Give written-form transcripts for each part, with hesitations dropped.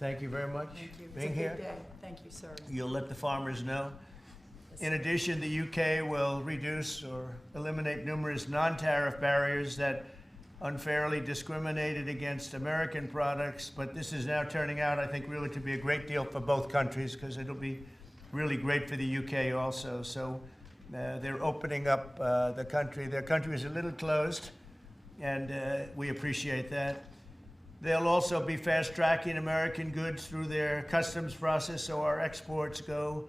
Thank you very much. Thank you. Being It's a here. big day. Thank you, sir. You'll let the farmers know. In addition, the UK will reduce or eliminate numerous non-tariff barriers that unfairly discriminated against American products, but this is now turning out, I think, really to be a great deal for both countries, because it'll be really great for the UK also. So they're opening up the country. Their country is a little closed, and we appreciate that. They'll also be fast-tracking American goods through their customs process, so our exports go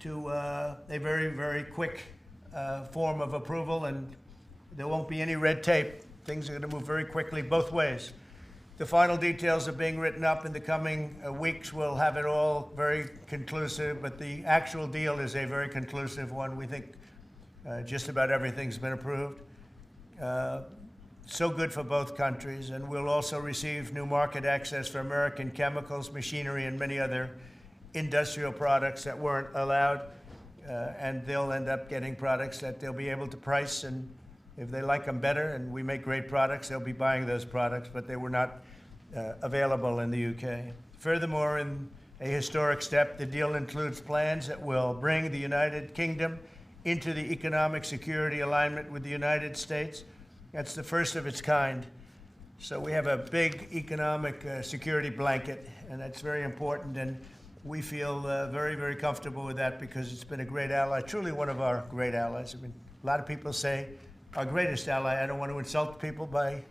to a very, very quick form of approval, and there won't be any red tape. Things are going to move very quickly both ways. The final details are being written up in the coming weeks. We'll have it all very conclusive, but the actual deal is a very conclusive one. We think just about everything's been approved. So good for both countries, and we'll also receive new market access for American chemicals, machinery, and many other industrial products that weren't allowed, and they'll end up getting products that they'll be able to price, and if they like them better and we make great products, they'll be buying those products, but they were not available in the UK. Furthermore, in a historic step, the deal includes plans that will bring the United Kingdom into the economic security alignment with the United States. That's the first of its kind. So we have a big economic security blanket, and that's very important, and we feel very, very comfortable with that because it's been a great ally, truly one of our great allies. I mean, a lot of people say our greatest ally. I don't want to insult people by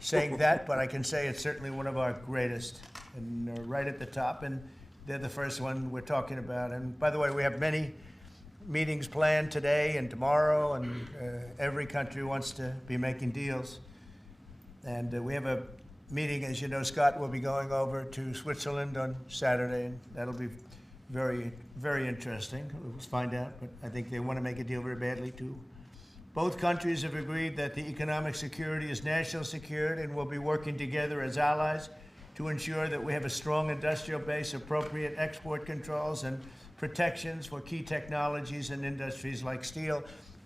saying that, but I can say it's certainly one of our greatest, and right at the top, and they're the first one we're talking about. And by the way, we have many meetings planned today and tomorrow, and every country wants to be making deals. And we have a meeting, as you know, Scott will be going over to Switzerland on Saturday, and that'll be very, very interesting. We'll find out, but I think they want to make a deal very badly too. Both countries have agreed that the economic security is national security, and will be working together as allies to ensure that we have a strong industrial base, appropriate export controls, and protections for key technologies and industries like steel.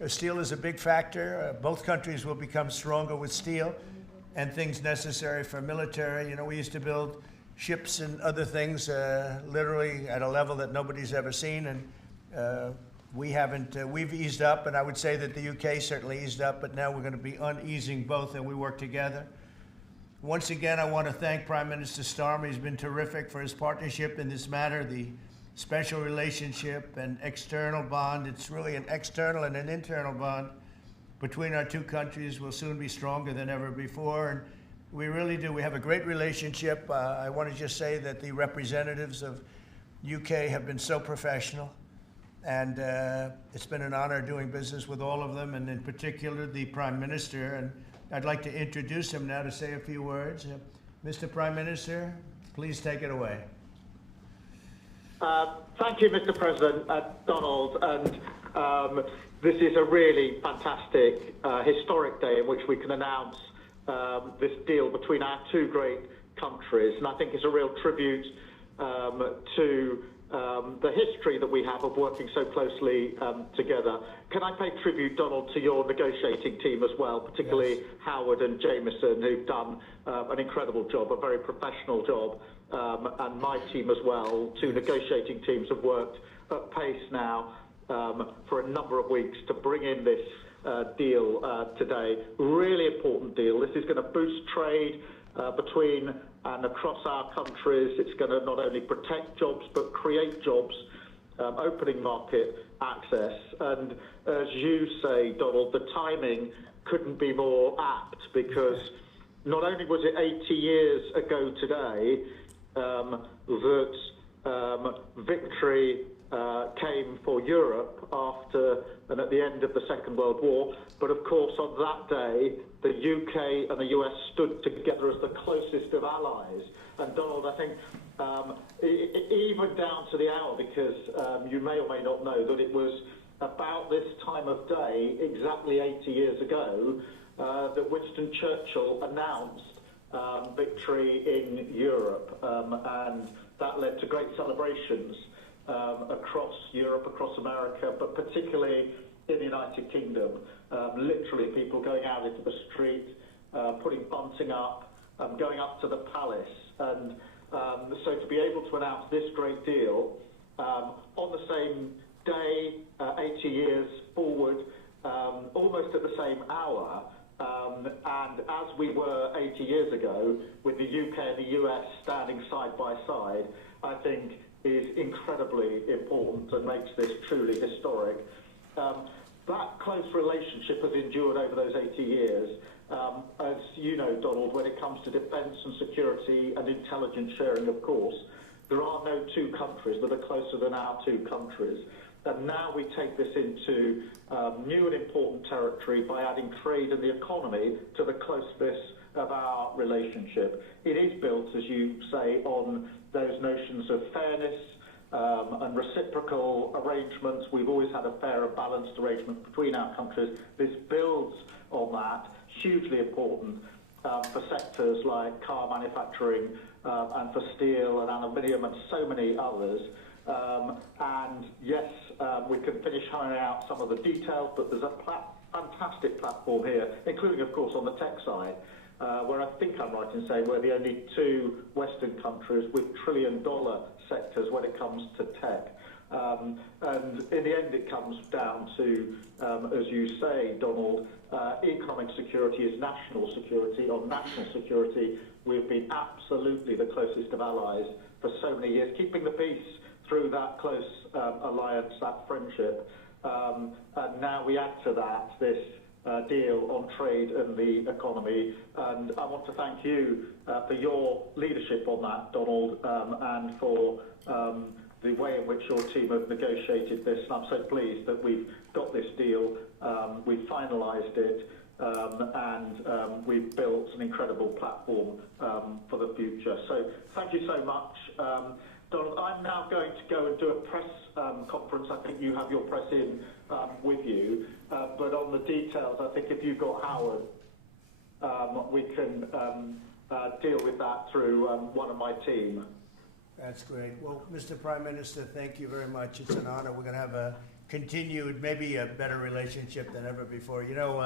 Steel is a big factor. Both countries will become stronger with steel and things necessary for military. You know, we used to build ships and other things literally at a level that nobody's ever seen, and we haven't, we've eased up, and I would say that the UK certainly eased up, but now we're going to be uneasing both, and we work together. Once again, I want to thank Prime Minister Starmer. He's been terrific for his partnership in this matter. The special relationship and external bond, it's really an external and an internal bond between our two countries will soon be stronger than ever before, and we really do. We have a great relationship. I want to just say that the representatives of UK have been so professional, and it's been an honor doing business with all of them, and in particular the Prime Minister, and I'd like to introduce him now to say a few words. Mr. Prime Minister, please take it away. Thank you, Mr. President, Donald, and this is a really fantastic, historic day in which we can announce this deal between our two great countries, and I think it's a real tribute to the history that we have of working so closely together. Can I pay tribute, Donald, to your negotiating team as well, particularly yes. Howard and Jameson, who've done an incredible job, a very professional job, and my team as well. Two negotiating teams have worked at pace now for a number of weeks to bring in this deal today. Really important deal. This is going to boost trade between and across our countries. It's going to not only protect jobs but create jobs, opening market access. And as you say, Donald, the timing couldn't be more apt, because not only was it 80 years ago today that victory came for Europe after and at the end of the Second World War, but of course on that day the UK and the US stood together as the closest of allies. And Donald, I think even down to the hour, because you may or may not know that it was about this time of day, exactly 80 years ago, that Winston Churchill announced victory in Europe, and that led to great celebrations across Europe, across America, but particularly in the United Kingdom. Literally people going out into the street, putting bunting up, going up to the palace. And So to be able to announce this great deal on the same day, 80 years forward, almost at the same hour, and as we were 80 years ago, with the UK and the US standing side by side, I think is incredibly important and makes this truly historic. That close relationship has endured over those 80 years. As you know, Donald, when it comes to defence and security and intelligence sharing, of course, there are no two countries that are closer than our two countries. And now we take this into new and important territory by adding trade and the economy to the closeness of our relationship. It is built, as you say, on those notions of fairness and reciprocal arrangements. We've always had a fair and balanced arrangement between our countries. This builds on that, hugely important for sectors like car manufacturing and for steel and aluminium and so many others. And yes, we can finish ironing out some of the details, but there's a fantastic platform here, including, of course, on the tech side, where I think I'm right in saying we're the only two Western countries with trillion-dollar sectors when it comes to tech. And in the end, it comes down to, as you say, Donald, economic security is national security. On national security, we've been absolutely the closest of allies for so many years, keeping the peace through that close alliance, that friendship. And now we add to that this deal on trade and the economy. And I want to thank you for your leadership on that, Donald, and for the way in which your team have negotiated this. And I'm so pleased that we've got this deal, we've finalised it, and we've built an incredible platform for the future. So thank you so much. Donald, I'm now going to go and do a press conference. I think you have your press in with you. But on the details, I think if you've got Howard, we can deal with that through one of my team. That's great. Well, Mr. Prime Minister, thank you very much. It's an honor. We're going to have a continued, maybe a better relationship than ever before. You know,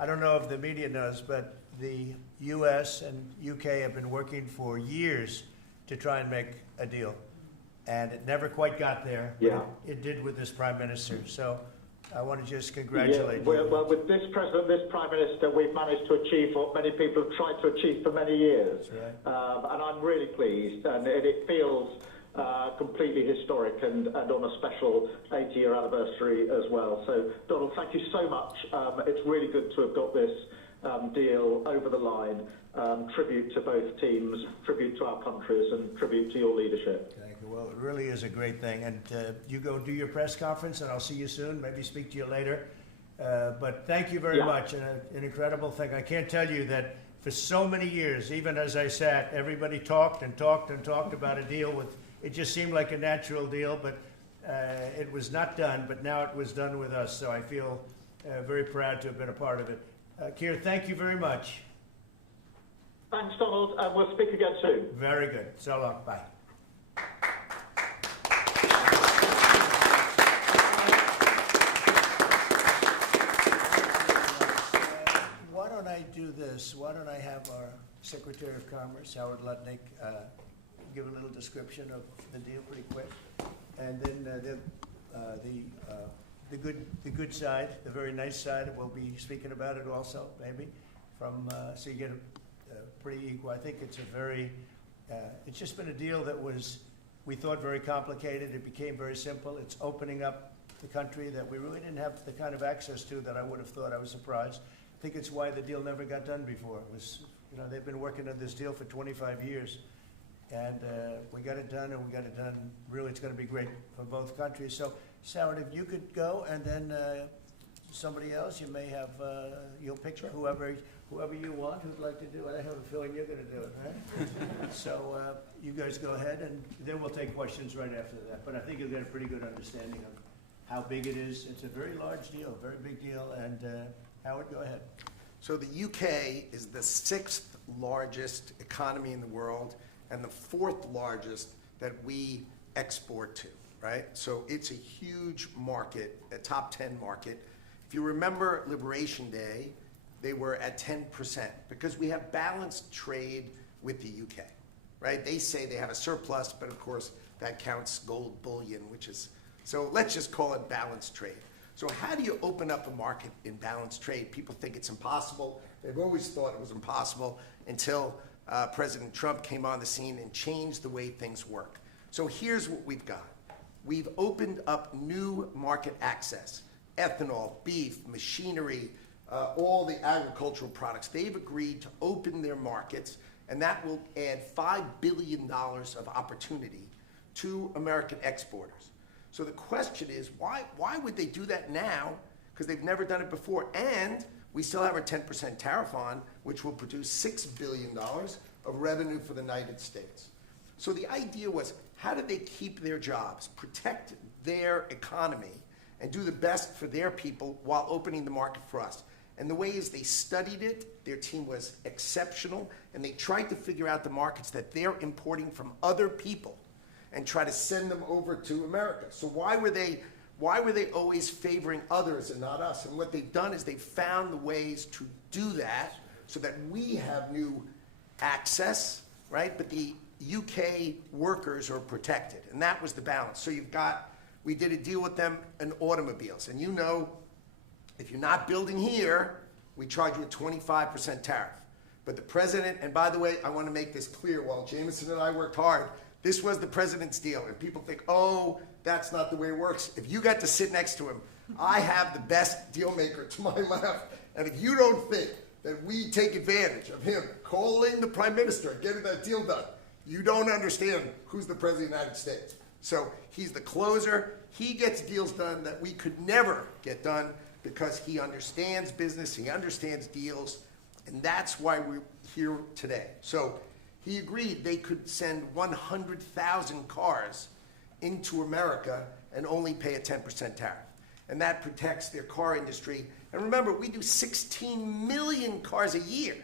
I don't know if the media knows, but the U.S. and U.K. have been working for years to try and make a deal. And it never quite got there. Yeah. It did with this Prime Minister. So I want to just congratulate you. Well, with this President, this Prime Minister, we've managed to achieve what many people have tried to achieve for many years. That's right. And I'm really pleased. And it feels completely historic and on a special 80-year anniversary as well. So, Donald, thank you so much. It's really good to have got this deal over the line. Tribute to both teams, tribute to our countries, and tribute to your leadership. Thank you. Well, it really is a great thing. And you go do your press conference, and I'll see you soon. Maybe speak to you later. But thank you very much. And an incredible thing. I can't tell you that for so many years, even as I sat, everybody talked and talked and talked about a deal with. It just seemed like a natural deal, but it was not done. But now it was done with us. So I feel very proud to have been a part of it. Keir, thank you very much. Thanks, Donald, and we'll speak again soon. Very good. So long. Bye. Why don't I do this? Why don't I have our Secretary of Commerce, Howard Lutnick, give a little description of the deal pretty quick, and then the good side, the very nice side, we'll be speaking about it also, maybe, from so you get a pretty equal. I think it's a very, it's just been a deal that was, we thought, very complicated. It became very simple. It's opening up the country that we really didn't have the kind of access to that I would have thought. I was surprised. I think it's why the deal never got done before. It was, you know, they've been working on this deal for 25 years. And we got it done, and we got it done. Really, it's going to be great for both countries. So, Howard, if you could go, and then somebody else, you may have, you'll pick whoever you want who'd like to do it. I have a feeling you're going to do it, right? So you guys go ahead, and then we'll take questions right after that. But I think you'll get a pretty good understanding of how big it is. It's a very large deal, very big deal. And Howard, go ahead. So the UK is the 6th largest economy in the world and the 4th largest that we export to, right? So it's a huge market, a top 10 market. If you remember Liberation Day, they were at 10% because we have balanced trade with the UK. right? They say they have a surplus, but of course that counts gold bullion, which is, so let's just call it balanced trade. So how do you open up a market in balanced trade? People think it's impossible. They've always thought it was impossible until President Trump came on the scene and changed the way things work. So here's what we've got. We've opened up new market access, ethanol, beef, machinery, all the agricultural products. They've agreed to open their markets, and that will add $5 billion of opportunity to American exporters. So the question is, why would they do that now? Because they've never done it before, and we still have our 10% tariff on, which will produce $6 billion of revenue for the United States. So the idea was, how do they keep their jobs, protect their economy, and do the best for their people while opening the market for us? And the way is they studied it, their team was exceptional, and they tried to figure out the markets that they're importing from other people and try to send them over to America. So why were they always favoring others and not us? And what they've done is they've found the ways to do that so that we have new access, right? But the UK workers are protected, and that was the balance. So we did a deal with them in automobiles, and you know, if you're not building here, we charge you a 25% tariff. But the president, and by the way, I want to make this clear, while Jameson and I worked hard, this was the president's deal, and people think, oh, that's not the way it works. If you got to sit next to him, I have the best deal maker to my left, and if you don't think that we take advantage of him calling the Prime Minister and getting that deal done, you don't understand who's the President of the United States. So he's the closer. He gets deals done that we could never get done because he understands business, he understands deals, and that's why we're here today. So he agreed they could send 100,000 cars into America and only pay a 10% tariff. And that protects their car industry. And remember, we do 16 million cars a year.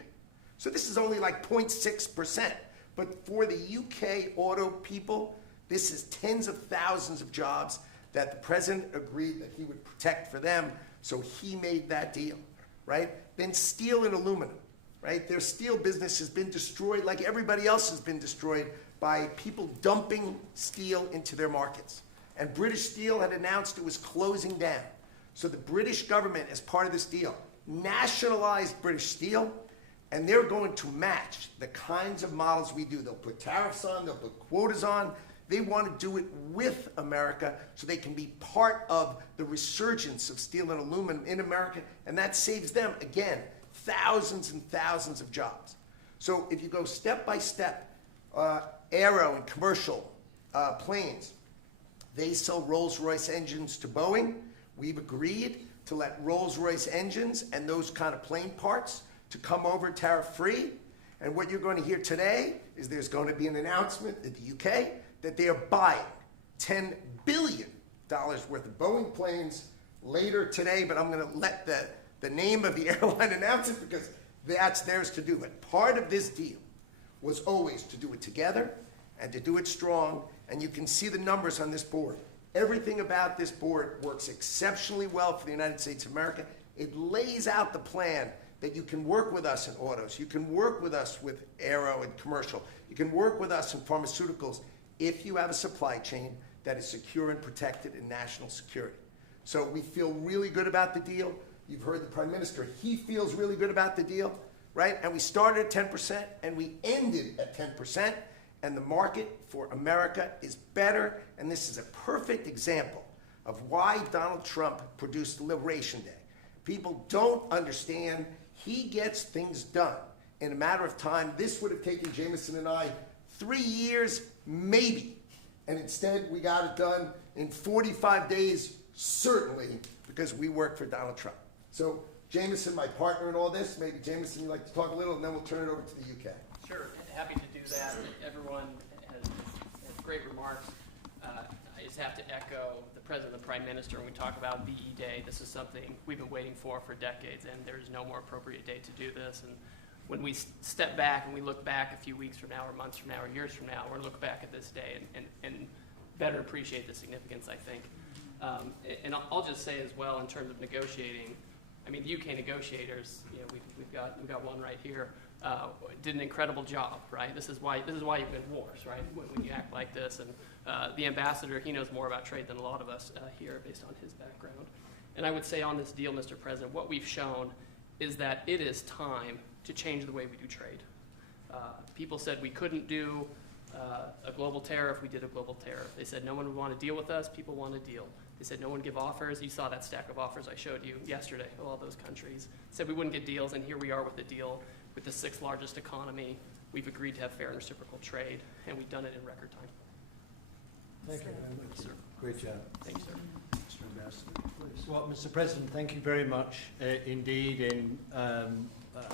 So this is only like 0.6%. But for the UK auto people, this is tens of thousands of jobs that the president agreed that he would protect for them. So he made that deal, right? Then steel and aluminum, right? Their steel business has been destroyed like everybody else has been destroyed by people dumping steel into their markets. And British Steel had announced it was closing down. So the British government, as part of this deal, nationalized British Steel, and they're going to match the kinds of models we do. They'll put tariffs on, they'll put quotas on. They want to do it with America so they can be part of the resurgence of steel and aluminum in America, and that saves them, again, thousands and thousands of jobs. So if you go step by step, aero and commercial planes, they sell Rolls-Royce engines to Boeing. We've agreed to let Rolls-Royce engines and those kind of plane parts to come over tariff-free. And what you're going to hear today is there's going to be an announcement in the UK that they are buying $10 billion worth of Boeing planes later today, but I'm going to let the name of the airline announce it because that's theirs to do. But part of this deal was always to do it together and to do it strong, and you can see the numbers on this board. Everything about this board works exceptionally well for the United States of America. It lays out the plan that you can work with us in autos, you can work with us with aero and commercial, you can work with us in pharmaceuticals if you have a supply chain that is secure and protected in national security. So we feel really good about the deal. You've heard the Prime Minister, he feels really good about the deal, right? And we started at 10% and we ended at 10%, and the market for America is better, and this is a perfect example of why Donald Trump produced Liberation Day. People don't understand. He gets things done in a matter of time. This would have taken Jameson and I 3 years, maybe. And instead, we got it done in 45 days, certainly, because we work for Donald Trump. So, Jameson, my partner in all this, maybe Jameson, you'd like to talk a little, and then we'll turn it over to the UK. Sure, happy to do that. Everyone has great remarks. I just have to echo the President and the Prime Minister when we talk about VE Day. This is something we've been waiting for decades, and there's no more appropriate day to do this. And when we step back and we look back a few weeks from now or months from now or years from now, we're going to look back at this day and better appreciate the significance, I think. And I'll just say as well, in terms of negotiating, I mean, the UK negotiators, you know, we've got one right here. did an incredible job, right? This is why you win wars, right? When you act like this. And the ambassador, he knows more about trade than a lot of us here based on his background. And I would say on this deal, Mr. President, what we've shown is that it is time to change the way we do trade. People said we couldn't do a global tariff. We did a global tariff. They said no one would want to deal with us. People want to deal. They said no one give offers. You saw that stack of offers I showed you yesterday of all those countries. Said we wouldn't get deals, and here we are with a deal with the 6th largest economy. We've agreed to have fair and reciprocal trade, and we've done it in record time. Thank you very much, sir. Great job. Thank you, sir. Mr. Ambassador, please. Well, Mr. President, thank you very much indeed in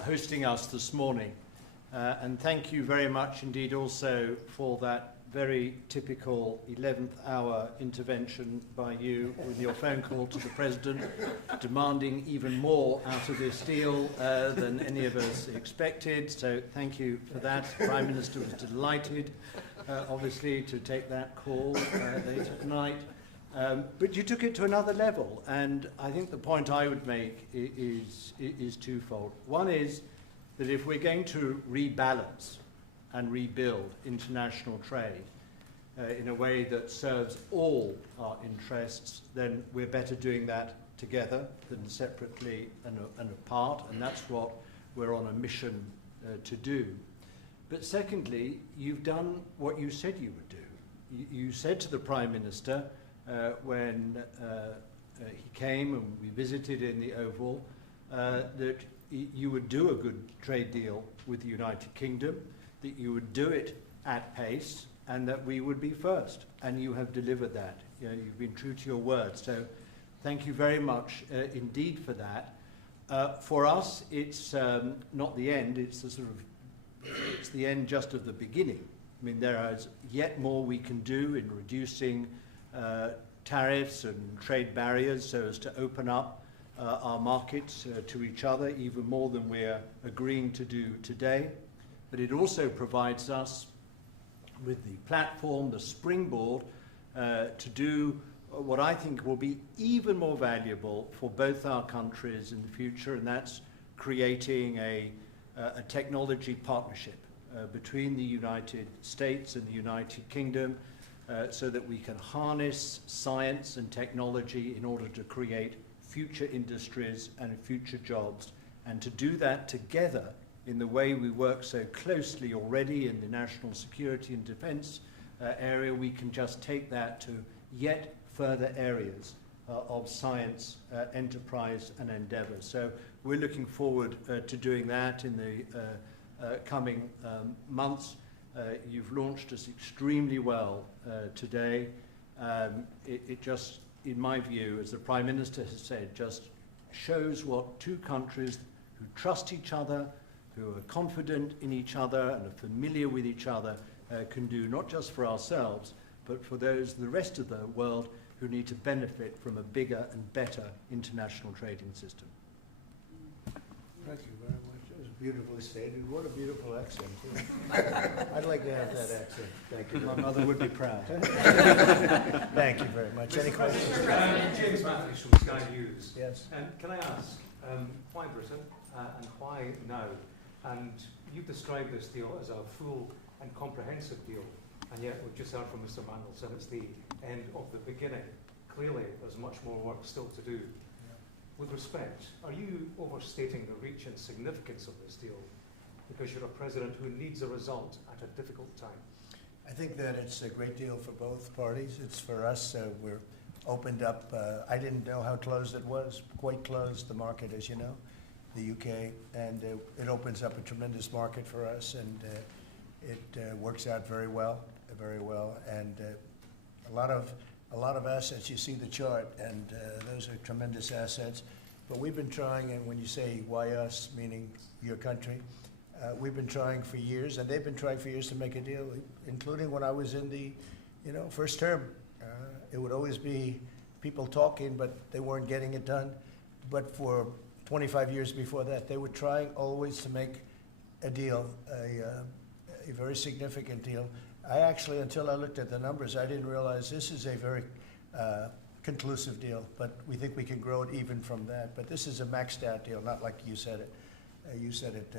hosting us this morning. And thank you very much indeed also for that very typical 11th hour intervention by you with your phone call to the President, demanding even more out of this deal than any of us expected. So thank you for that. The Prime Minister was delighted, obviously, to take that call later tonight. But you took it to another level, and I think the point I would make is twofold. One is that if we're going to rebalance and rebuild international trade in a way that serves all our interests, then we're better doing that together than separately and apart, and that's what we're on a mission to do. But secondly, you've done what you said you would do. You said to the Prime Minister when he came and we visited in the Oval that you would do a good trade deal with the United Kingdom, that you would do it at pace, and that we would be first. And you have delivered that. You know, you've been true to your word. So thank you very much indeed for that. For us, it's not the end. It's it's the end just of the beginning. I mean, there is yet more we can do in reducing tariffs and trade barriers so as to open up our markets to each other even more than we're agreeing to do today. But it also provides us with the platform, the springboard, to do what I think will be even more valuable for both our countries in the future, and that's creating a technology partnership between the United States and the United Kingdom so that we can harness science and technology in order to create future industries and future jobs, and to do that together in the way we work so closely already in the national security and defence area. We can just take that to yet further areas of science, enterprise and endeavour. So we're looking forward to doing that in the coming months. You've launched us extremely well today. It just, in my view, as the Prime Minister has said, just shows what two countries who trust each other, who are confident in each other and are familiar with each other can do, not just for ourselves, but for the rest of the world who need to benefit from a bigger and better international trading system. Thank you very much. That was beautifully stated. What a beautiful accent, too. I'd like to have that accent. Thank you. My mother would be proud. Thank you very much. Any questions? James Matthews from Sky News. Yes. Can I ask, why Britain and why now? And you've described this deal as a full and comprehensive deal, and yet we've just heard from Mr. Mandelson it's the end of the beginning. Clearly, there's much more work still to do. With respect, are you overstating the reach and significance of this deal because you're a president who needs a result at a difficult time? I think that it's a great deal for both parties. It's for us. We're opened up. I didn't know how closed it was. Quite closed, the market, as you know, the UK, and it opens up a tremendous market for us, and it works out very well, and a lot of assets. You see the chart, and those are tremendous assets. But we've been trying, and when you say why us, meaning your country, we've been trying for years, and they've been trying for years to make a deal, including when I was in the, first term. It would always be people talking, but they weren't getting it done. But for 25 years before that, they were trying always to make a deal, a very significant deal. I actually, until I looked at the numbers, I didn't realize this is a very conclusive deal, but we think we can grow it even from that. But this is a maxed out deal, not like you said it. You said it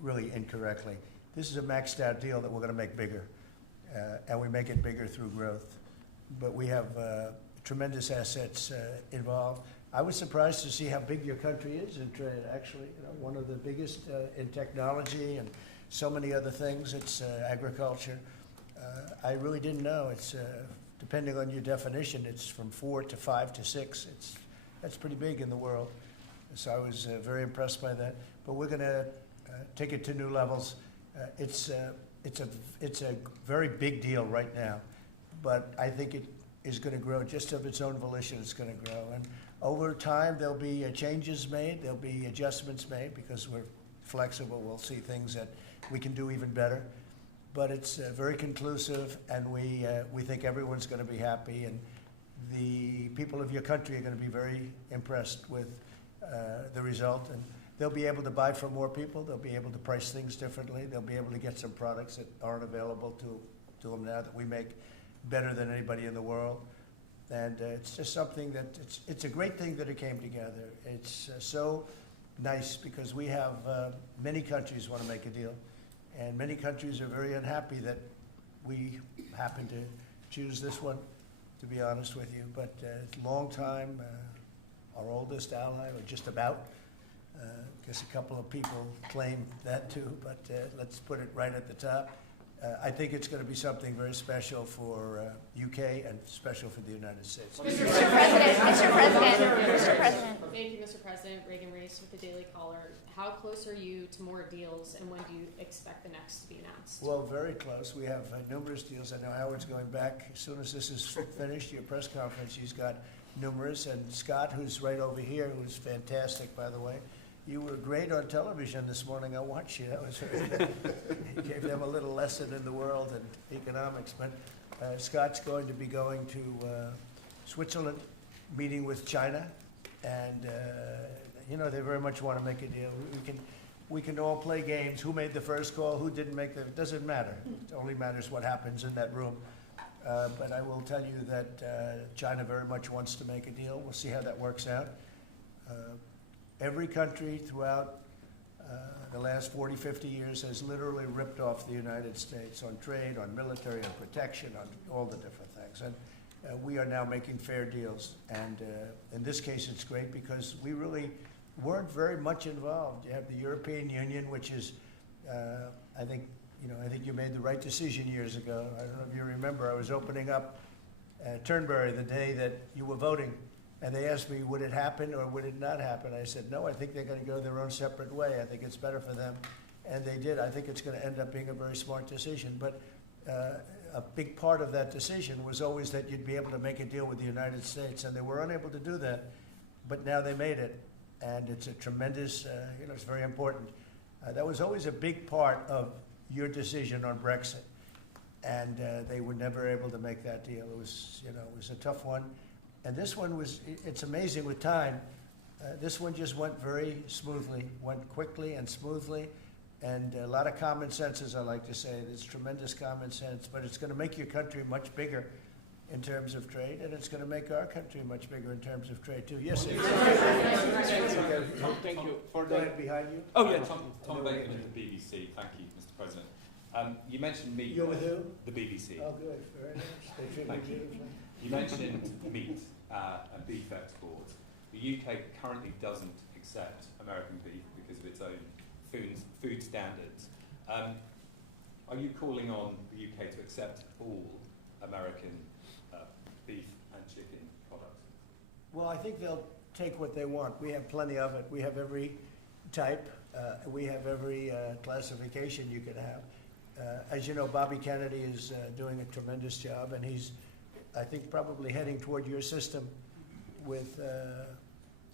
really incorrectly. This is a maxed out deal that we're going to make bigger, and we make it bigger through growth. But we have tremendous assets involved. I was surprised to see how big your country is in trade, actually. You know, one of the biggest in technology and so many other things. It's agriculture. I really didn't know. It's depending on your definition, it's from 4 to 5 to 6. That's pretty big in the world. So I was very impressed by that. But we're going to take it to new levels. It's a very big deal right now, but I think it is going to grow just of its own volition. It's going to grow, and over time there'll be changes made. There'll be adjustments made because we're flexible. We'll see things that we can do even better. But it's very conclusive, and we think everyone's going to be happy, and the people of your country are going to be very impressed with the result, and they'll be able to buy from more people. They'll be able to price things differently. They'll be able to get some products that aren't available to them now that we make better than anybody in the world. And it's just something that it's a great thing that it came together. It's so nice because we have many countries want to make a deal, and many countries are very unhappy that we happen to choose this one, to be honest with you. But it's a long time, our oldest ally, or just about. I guess a couple of people claim that too, but let's put it right at the top. I think it's going to be something very special for UK and special for the United States. Mr. President. Thank you, Mr. President. Reagan Reese with the Daily Caller. How close are you to more deals, and when do you expect the next to be announced? Well, very close. We have numerous deals. I know Howard's going back. As soon as this is finished, your press conference, he's got numerous. And Scott, who's right over here, who's fantastic, by the way. You were great on television this morning. I watched you. That was very good. You gave them a little lesson in the world and economics. But Scott's going to be going to Switzerland, meeting with China, and you know, they very much want to make a deal. We can all play games. Who made the first call? Who didn't make the? It doesn't matter. It only matters what happens in that room. But I will tell you that China very much wants to make a deal. We'll see how that works out. Every country throughout the last 40, 50 years has literally ripped off the United States on trade, on military, on protection, on all the different things. And we are now making fair deals. And in this case, it's great because we really weren't very much involved. You have the European Union, which is, I think you made the right decision years ago. I don't know if you remember, I was opening up Turnberry the day that you were voting. And they asked me, would it happen or would it not happen? I said, no, I think they're going to go their own separate way. I think it's better for them. And they did. I think it's going to end up being a very smart decision. But a big part of that decision was always that you'd be able to make a deal with the United States. And they were unable to do that. But now they made it. And it's a tremendous, it's very important. That was always a big part of your decision on Brexit. And they were never able to make that deal. It was a tough one. And this one it's amazing with time. This one just went very smoothly, went quickly and smoothly, and a lot of common sense, as I like to say. There's tremendous common sense, but it's going to make your country much bigger in terms of trade, and it's going to make our country much bigger in terms of trade, too. Yes, sir. Thank you. Go ahead, behind you. Oh, yeah. Tom Bacon at the BBC. Thank you, Mr. President. You mentioned meat. You're with who? The BBC. Oh, good. Very nice. They treat me beautifully. You mentioned meat and beef exports. The UK currently doesn't accept American beef because of its own food standards. Are you calling on the UK to accept all American beef and chicken products? Well, I think they'll take what they want. We have plenty of it. We have every type. We have every classification you could have. As you know, Bobby Kennedy is doing a tremendous job, and he's, I think, probably heading toward your system with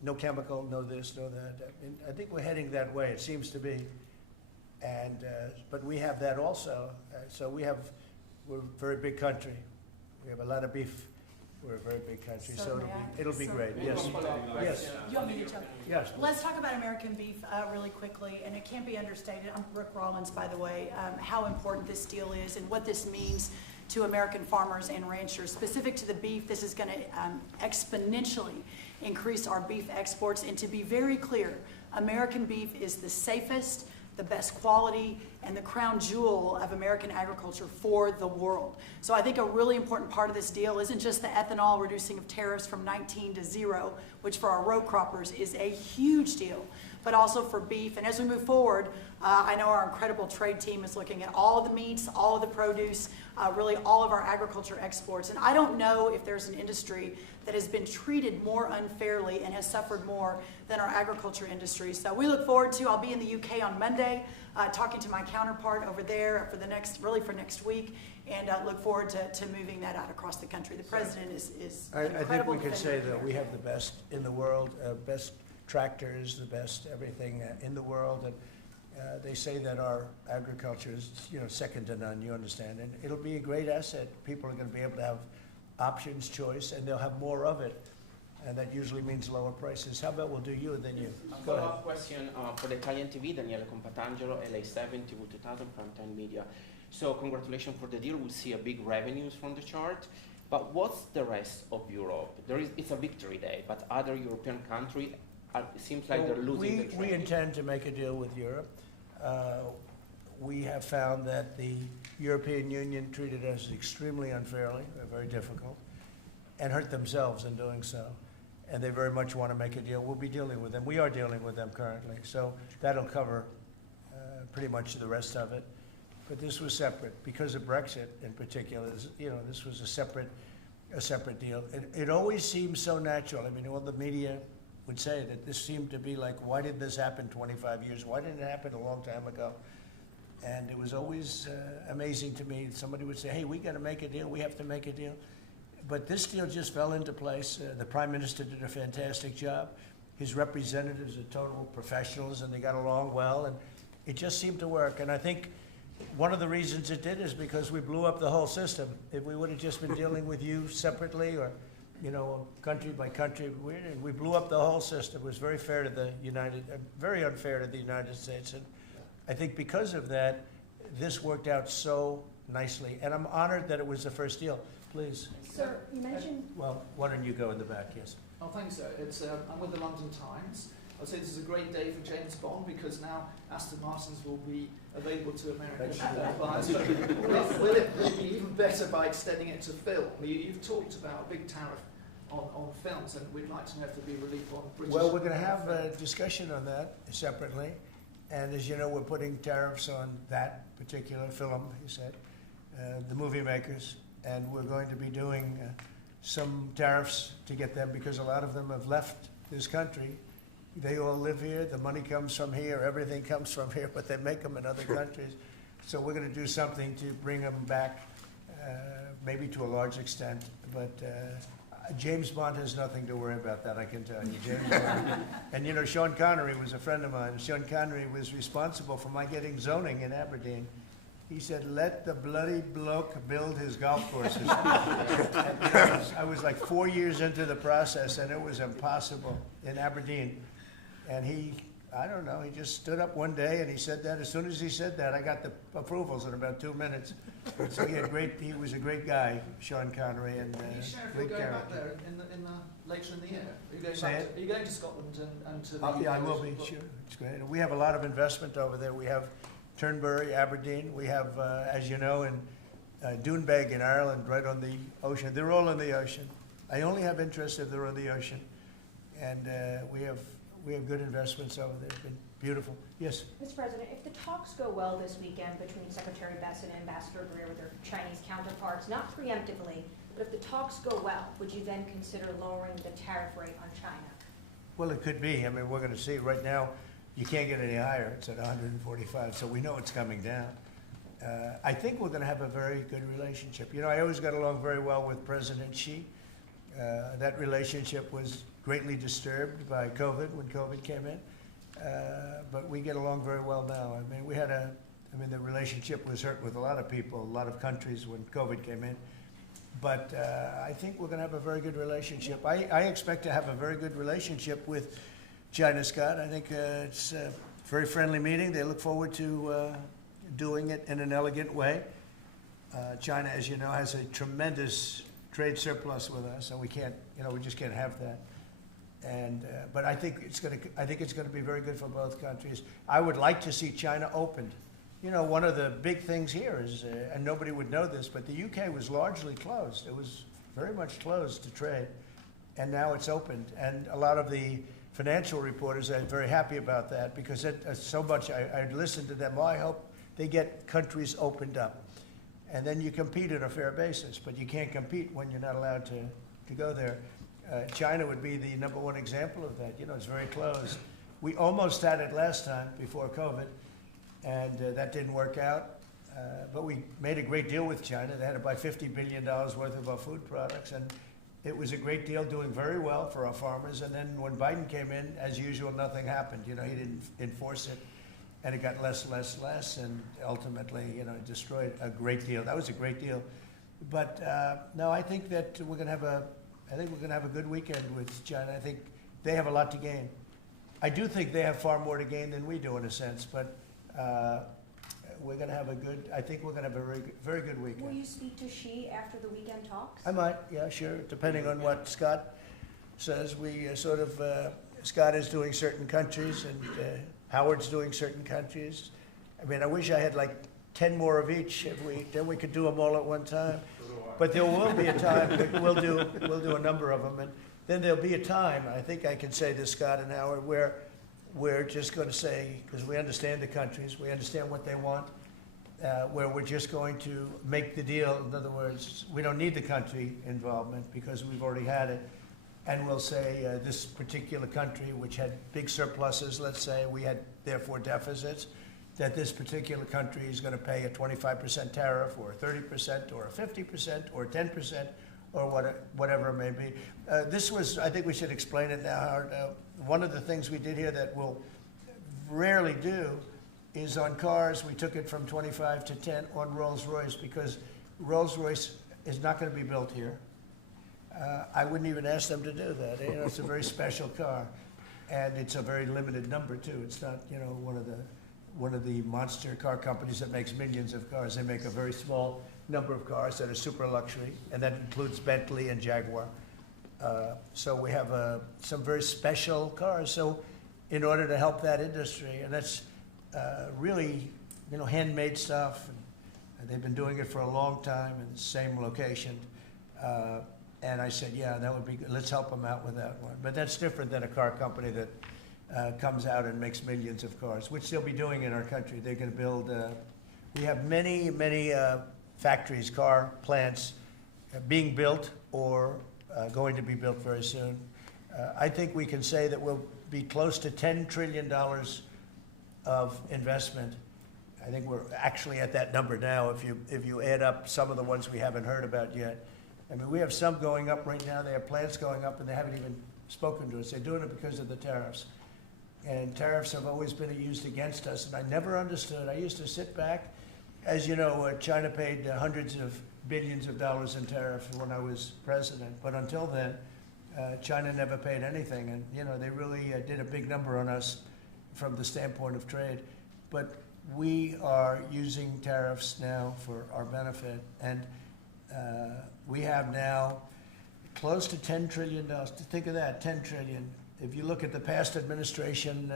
no chemical, no this, no that. I think we're heading that way, it seems to be. And but we have that also. So we're a very big country. We have a lot of beef. We're a very big country, so it'll be great. Yes. Yes. You want me to jump? Yes. Let's talk about American beef really quickly, and it can't be understated. I'm Rick Rollins, by the way, how important this deal is and what this means to American farmers and ranchers. Specific to the beef, this is going to exponentially increase our beef exports. And to be very clear, American beef is the safest, the best quality, and the crown jewel of American agriculture for the world. So I think a really important part of this deal isn't just the ethanol reducing of tariffs from 19 to 0, which for our row croppers is a huge deal, but also for beef. And as we move forward, I know our incredible trade team is looking at all of the meats, all of the produce, really all of our agriculture exports. And I don't know if there's an industry that has been treated more unfairly and has suffered more than our agriculture industry. So we look forward to, I'll be in the UK on Monday, talking to my counterpart over there for the next, really for next week, and look forward to moving that out across the country. The president is I think incredible we could say defender that here. we have the best in the world, best tractors, the best everything in the world. And they say that our agriculture is, second to none, you understand. And it'll be a great asset. People are going to be able to have options, choice, and they'll have more of it. And that usually means lower prices. How about we'll do you and then you? A Go ahead. follow-up question for the Italian TV, Daniele Compatangelo, LA7, TV 2000, Prime Time Media. So congratulations for the deal. We'll see a big revenues from the chart. But what's the rest of Europe? It's a victory day, but other European countries, it seems like they're losing the trade. We intend to make a deal with Europe. We have found that the European Union treated us extremely unfairly, very difficult, and hurt themselves in doing so. And they very much want to make a deal. We'll be dealing with them. We are dealing with them currently. So that'll cover pretty much the rest of it. But this was separate because of Brexit in particular. This was a separate deal. It always seems so natural. I mean, all the media would say that this seemed to be like, why did this happen 25 years? Why didn't it happen a long time ago? And it was always amazing to me. Somebody would say, hey, we got to make a deal. We have to make a deal. But this deal just fell into place. The Prime Minister did a fantastic job. His representatives are total professionals, and they got along well, and it just seemed to work. And I think one of the reasons it did is because we blew up the whole system. If we would have just been dealing with you separately or, country by country, we blew up the whole system. It was very fair to very unfair to the United States. And I think because of that, this worked out so nicely. And I'm honored that it was the first deal. Please. Sir, you mentioned... Well, why don't you go in the back, yes. Oh, thanks, sir. I'm with the London Times. I'd say this is a great day for James Bond because now Aston Martins will be available to American buyers. Will it be even better by extending it to film? You've talked about a big tariff on films, and we'd like to know if there'll be relief on British... Well, we're going to have a discussion on that separately. And as you know, we're putting tariffs on that particular film, he said, the movie makers. And we're going to be doing some tariffs to get them because a lot of them have left this country. They all live here. The money comes from here. Everything comes from here, but they make them in other countries. So we're going to do something to bring them back, maybe to a large extent. But James Bond has nothing to worry about that, I can tell you. James Bond. And Sean Connery was a friend of mine. Sean Connery was responsible for my getting zoning in Aberdeen. He said, let the bloody bloke build his golf courses. I was like 4 years into the process, and it was impossible in Aberdeen. And he just stood up one day, and he said that. As soon as he said that, I got the approvals in about 2 minutes. So he was a great guy, Sean Connery, and Sheriff, great you're going back character. there later in the year. Are you going to Scotland and to the UK? Yeah, I will be, sure. It's great. And we have a lot of investment over there. We have Turnberry, Aberdeen. We have, as you know, in Doonbeg in Ireland, right on the ocean. They're all in the ocean. I only have interest if they're on the ocean. And we have good investments over there. It's been beautiful. Yes? Mr. President, if the talks go well this weekend between Secretary Bessent and Ambassador Greer with their Chinese counterparts, not preemptively, but if the talks go well, would you then consider lowering the tariff rate on China? Well, it could be. I mean, we're going to see. Right now, you can't get any higher. It's at 145, so we know it's coming down. I think we're going to have a very good relationship. I always got along very well with President Xi. That relationship was greatly disturbed by COVID when COVID came in, but we get along very well now. I mean, the relationship was hurt with a lot of people, a lot of countries when COVID came in. But I think we're going to have a very good relationship. I expect to have a very good relationship with China, Scott. I think it's a very friendly meeting. They look forward to doing it in an elegant way. China, as you know, has a tremendous trade surplus with us, and we just can't have that. But I think it's going to be very good for both countries. I would like to see China opened. You know, one of the big things here is, and nobody would know this, but the UK was largely closed. It was very much closed to trade, and now it's opened. And a lot of the financial reporters are very happy about that because so much, I listened to them. Well, I hope they get countries opened up. And then you compete on a fair basis, but you can't compete when you're not allowed to go there. China would be the #1 example of that. You know, it's very closed. We almost had it last time before COVID, and that didn't work out. But we made a great deal with China. They had to buy $50 billion worth of our food products, and it was a great deal, doing very well for our farmers. And then when Biden came in, as usual, nothing happened. You know, he didn't enforce it, and it got less, and ultimately, you know, destroyed a great deal. That was a great deal. But no, I think that we're going to have a good weekend with China. I think they have a lot to gain. I do think they have far more to gain than we do in a sense, but we're going to have I think we're going to have a very good weekend. Will you speak to Xi after the weekend talks? I might, yeah, sure, depending on what Scott says. We Scott is doing certain countries, and Howard's doing certain countries. I mean, I wish I had like 10 more of each. Then we could do them all at one time. But there will be a time that we'll do a number of them, and then there'll be a time, I think I can say to Scott and Howard, where we're just going to say, because we understand the countries, we understand what they want, where we're just going to make the deal. In other words, we don't need the country involvement because we've already had it. And we'll say this particular country, which had big surpluses, let's say, we had therefore deficits, that this particular country is going to pay a 25% tariff or a 30% or a 50% or 10% or whatever it may be. I think we should explain it now, Howard. One of the things we did here that we'll rarely do is on cars, we took it from 25 to 10 on Rolls-Royce because Rolls-Royce is not going to be built here. I wouldn't even ask them to do that. You know, it's a very special car, and it's a very limited number too. It's not, you know, one of the monster car companies that makes millions of cars. They make a very small number of cars that are super luxury, and that includes Bentley and Jaguar. So we have some very special cars. So in order to help that industry, and that's really, you know, handmade stuff, and they've been doing it for a long time in the same location. And I said, yeah, that would be good. Let's help them out with that one. But that's different than a car company that comes out and makes millions of cars, which they'll be doing in our country. They're going to build, we have many factories, car plants being built or going to be built very soon. I think we can say that we'll be close to $10 trillion of investment. I think we're actually at that number now if you add up some of the ones we haven't heard about yet. I mean, we have some going up right now. They have plants going up, and they haven't even spoken to us. They're doing it because of the tariffs. And tariffs have always been used against us, and I never understood. I used to sit back. As you know, China paid hundreds of billions of dollars in tariffs when I was president. But until then, China never paid anything. And, you know, they really did a big number on us from the standpoint of trade. But we are using tariffs now for our benefit. And we have now close to $10 trillion. Think of that, $10 trillion. If you look at the past administration,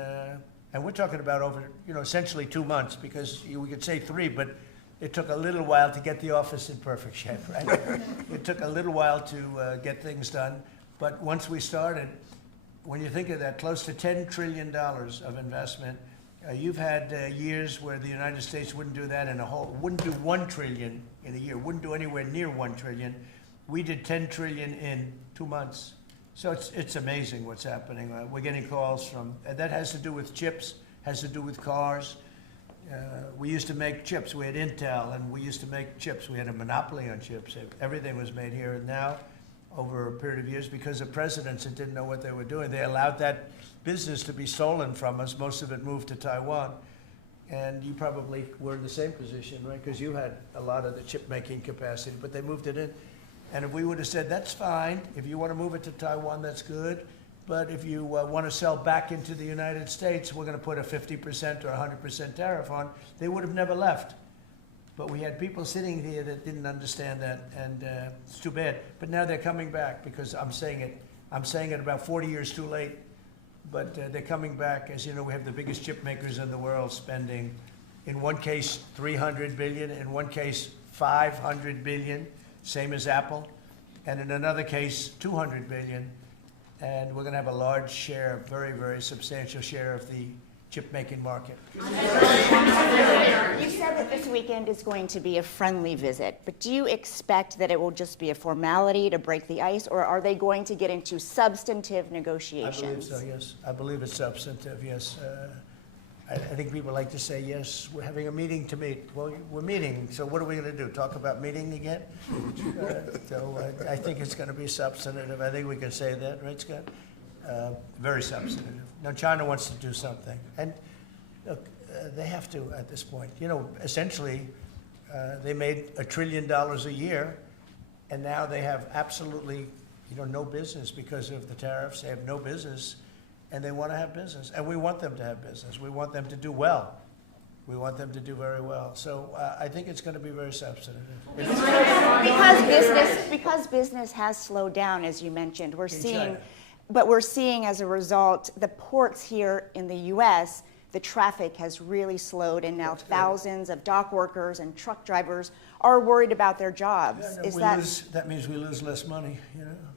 and we're talking about over, you know, essentially 2 months, because we could say 3, but it took a little while to get the office in perfect shape, right? It took a little while to get things done. But once we started, when you think of that, close to $10 trillion of investment, you've had years where the United States wouldn't do that wouldn't do $1 trillion in a year, wouldn't do anywhere near $1 trillion. We did $10 trillion in 2 months. So it's amazing what's happening. We're getting calls from, that has to do with chips, has to do with cars. We used to make chips. We had Intel, and we used to make chips. We had a monopoly on chips. Everything was made here. And now, over a period of years, because of presidents that didn't know what they were doing, they allowed that business to be stolen from us. Most of it moved to Taiwan. And you probably were in the same position, right? Because you had a lot of the chip-making capacity, but they moved it in. And if we would have said, that's fine, if you want to move it to Taiwan, that's good, but if you want to sell back into the United States, we're going to put a 50% or 100% tariff on, they would have never left. But we had people sitting here that didn't understand that, and it's too bad. But now they're coming back, because I'm saying it I'm saying it about 40 years too late, but they're coming back. As you know, we have the biggest chip makers in the world spending, in one case, $300 billion, in one case, $500 billion, same as Apple, and in another case, $200 billion. And we're going to have a large share, very, very substantial share of the chip-making market. You said that this weekend is going to be a friendly visit, but do you expect that it will just be a formality to break the ice, or are they going to get into substantive negotiations? I believe so, yes. I believe it's substantive, yes. I think people like to say, yes, we're having a meeting to meet. Well, we're meeting, so what are we going to do, talk about meeting again? I think it's going to be substantive. I think we can say that, right, Scott? Very substantive. Now, China wants to do something, and look, they have to at this point. You know, essentially, they made $1 trillion a year, and now they have absolutely, no business because of the tariffs. They have no business, and they want to have business, and we want them to have business. We want them to do well. We want them to do very well. So I think it's going to be very substantive. Because business has slowed down, as you mentioned, we're seeing. China. But we're seeing, as a result, the ports here in the U.S., the traffic has really slowed, and now thousands of dock workers and truck drivers are worried about their jobs. That means we lose less money.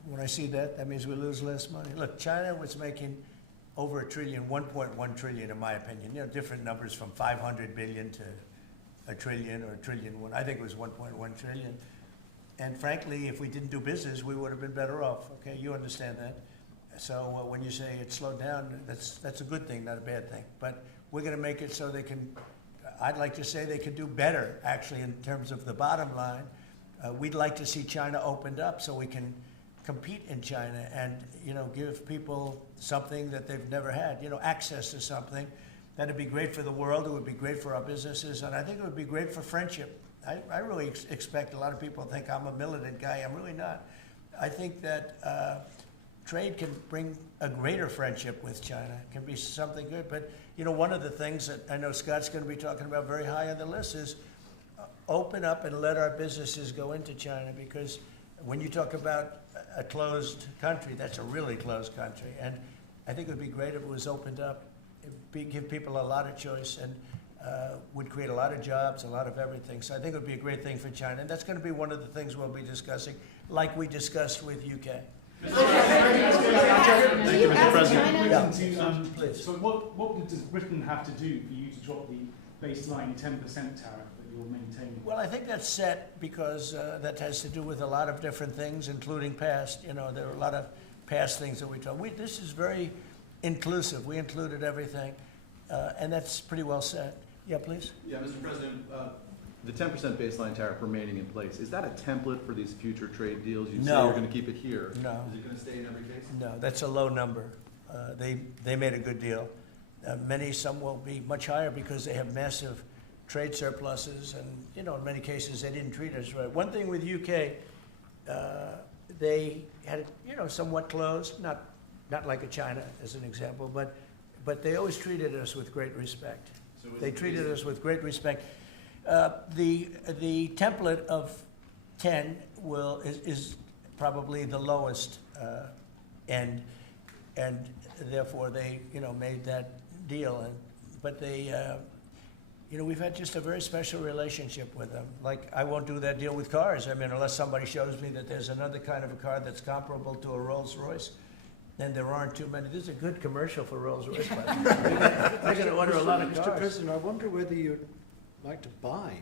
When I see that, that means we lose less money. Look, China was making over $1 trillion, 1.1 trillion, in my opinion. Different numbers from 500 billion to $1 trillion or $1 trillion. I think it was 1.1 trillion. And frankly, if we didn't do business, we would have been better off. Okay, you understand that. So when you say it slowed down, that's a good thing, not a bad thing. But we're going to make it so they can, I'd like to say they could do better, actually, in terms of the bottom line. We'd like to see China opened up so we can compete in China and, give people something that they've never had, access to something. That'd be great for the world. It would be great for our businesses. And I think it would be great for friendship. I really expect a lot of people think I'm a militant guy. I'm really not. I think that trade can bring a greater friendship with China. It can be something good. But, one of the things that I know Scott's going to be talking about very high on the list is open up and let our businesses go into China, because when you talk about a closed country, that's a really closed country. And I think it would be great if it was opened up. It'd give people a lot of choice and would create a lot of jobs, a lot of everything. So I think it would be a great thing for China. And that's going to be one of the things we'll be discussing, like we discussed with UK. Thank you, Mr. President. Please. So what does Britain have to do for you to drop the baseline 10% tariff that you're maintaining? Well, I think that's set because that has to do with a lot of different things, including past. There are a lot of past things that we talk. This is very inclusive. We included everything, and that's pretty well set. Yeah, please. Yeah, Mr. President, the 10% baseline tariff remaining in place, is that a template for these future trade deals? You say you're going to keep it here. No. Is it going to stay in every case? No, that's a low number. They made a good deal. Some will be much higher because they have massive trade surpluses, and in many cases they didn't treat us right. One thing with UK, they had it somewhat closed, not like a China as an example, but they always treated us with great respect. So they treated us with great respect. The template of 10 is probably the lowest end, and therefore they made that deal. But they we've had just a very special relationship with them. Like, I won't do that deal with cars. I mean, unless somebody shows me that there's another kind of a car that's comparable to a Rolls Royce, then there aren't too many. This is a good commercial for Rolls Royce. They're going to order a lot of cars. Mr. President, I wonder whether you'd like to buy.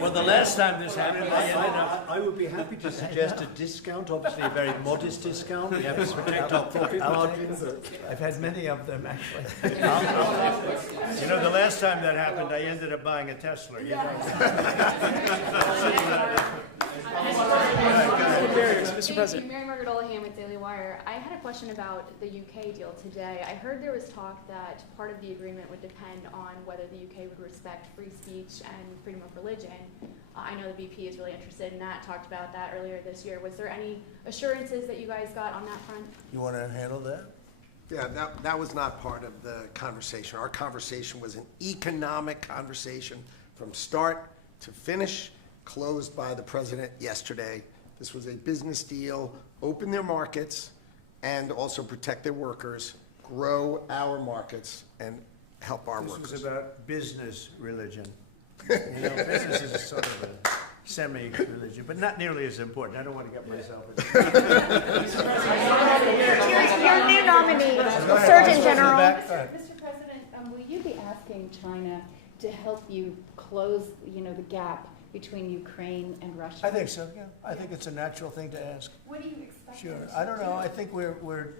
Well, the last time this happened, I ended up... I would be happy to suggest a discount, obviously a very modest discount. We have to protect our profit margins. I've had many of them, actually. The last time that happened, I ended up buying a Tesla. Mr. President. Mary Margaret Olahan with Daily Wire. I had a question about the UK deal today. I heard there was talk that part of the agreement would depend on whether the UK would respect free speech and freedom of religion. I know the BP is really interested in that, talked about that earlier this year. Was there any assurances that you guys got on that front? You want to handle that? Yeah, that was not part of the conversation. Our conversation was an economic conversation from start to finish, closed by the president yesterday. This was a business deal, open their markets, and also protect their workers, grow our markets, and help our workers. This was about business religion. Business is sort of a semi-religion, but not nearly as important. I don't want to get myself into Your new nominee, Surgeon General. Mr. President, will you be asking China to help you close, the gap between Ukraine and Russia? I think so, yeah. I think it's a natural thing to ask. What do you expect? Sure. I don't know. I think we're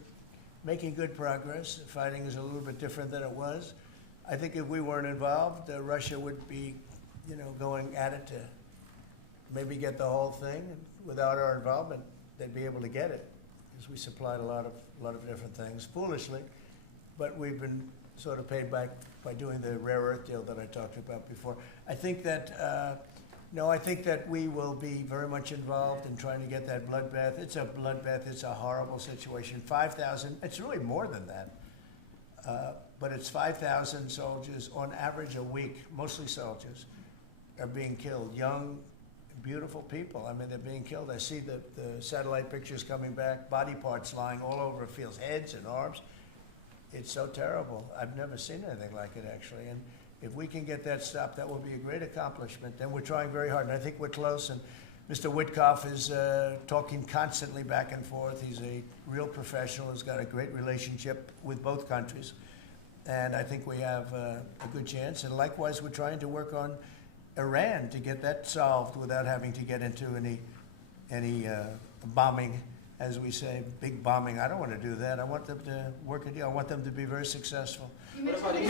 making good progress. Fighting is a little bit different than it was. I think if we weren't involved, Russia would be, going at it to maybe get the whole thing. And without our involvement, they'd be able to get it, because we supplied a lot of different things, foolishly. But we've been sort of paid back by doing the rare earth deal that I talked about before. I think that I think that we will be very much involved in trying to get that bloodbath. It's a bloodbath. It's a horrible situation. 5,000. It's really more than that. But it's 5,000 soldiers on average a week, mostly soldiers, are being killed. Young, beautiful people. I mean, they're being killed. I see the satellite pictures coming back, body parts lying all over fields, heads and arms. It's so terrible. I've never seen anything like it, actually. And if we can get that stopped, that will be a great accomplishment. And we're trying very hard, and I think we're close. And Mr. Witkoff is talking constantly back and forth. He's a real professional. He's got a great relationship with both countries. And I think we have a good chance. And likewise, we're trying to work on Iran to get that solved without having to get into any bombing, as we say, big bombing. I don't want to do that. I want them to work a deal. I want them to be very successful. Your new nominee.